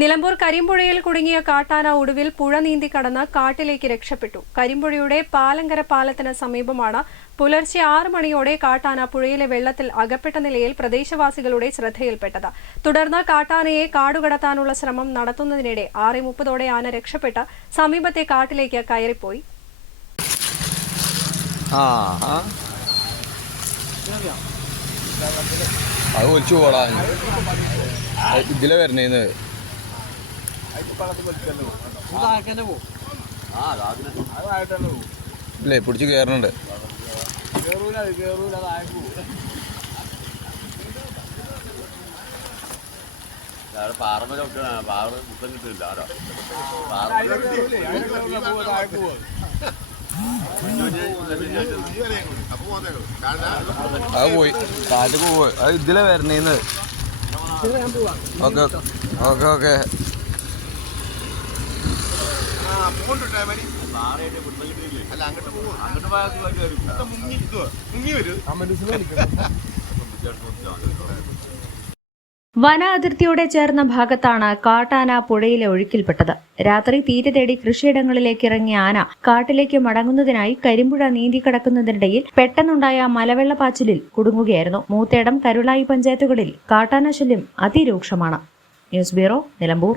നിലമ്പൂർ കരിമ്പുഴയിൽ കുടുങ്ങിയ കാട്ടാന ഒടുവിൽ പുഴ നീന്തി കടന്ന് കാട്ടിലേക്ക് രക്ഷപ്പെട്ടു. കരിമ്പുഴയുടെ പാലങ്കര പാലത്തിന് സമീപമാണ് പുലർച്ചെ ആറ് മണിയോടെ കാട്ടാന പുഴയിലെ വെള്ളത്തിൽ അകപ്പെട്ട നിലയിൽ പ്രദേശവാസികളുടെ ശ്രദ്ധയിൽപ്പെട്ടത്. തുടർന്ന് കാട്ടാനയെ കാടുകടത്താനുള്ള ശ്രമം നടത്തുന്നതിനിടെ ആറ് മുപ്പതോടെ ആന രക്ഷപ്പെട്ട് സമീപത്തെ കാട്ടിലേക്ക് കയറിപ്പോയി. ഇതിലെ വരണേന്ന്. ഇല്ലേ പിടിച്ച് കയറുന്നുണ്ട് പാറ കിട്ടില്ല അത് പോയി. കാറ്റക്ക് പോയി. അത് ഇതിലെ വരണേന്ന്. Okay okay okay. അല്ല അങ്ങോട്ട് മുങ്ങി മുങ്ങി വരും വന അതിർത്തിയോടെ ചേർന്ന ഭാഗത്താണ് കാട്ടാന പുഴയിലെ ഒഴുക്കിൽപ്പെട്ടത്. രാത്രി തീരെ തേടി കൃഷിയിടങ്ങളിലേക്ക് ഇറങ്ങിയ ആന കാട്ടിലേക്ക് മടങ്ങുന്നതിനായി കരിമ്പുഴ നീന്തി കടക്കുന്നതിനിടയിൽ പെട്ടെന്നുണ്ടായ മലവെള്ളപ്പാച്ചിലിൽ കുടുങ്ങുകയായിരുന്നു. മൂത്തേടം കരുളായി പഞ്ചായത്തുകളിൽ കാട്ടാന ശല്യം അതിരൂക്ഷമാണ്. News bureau Nilambur.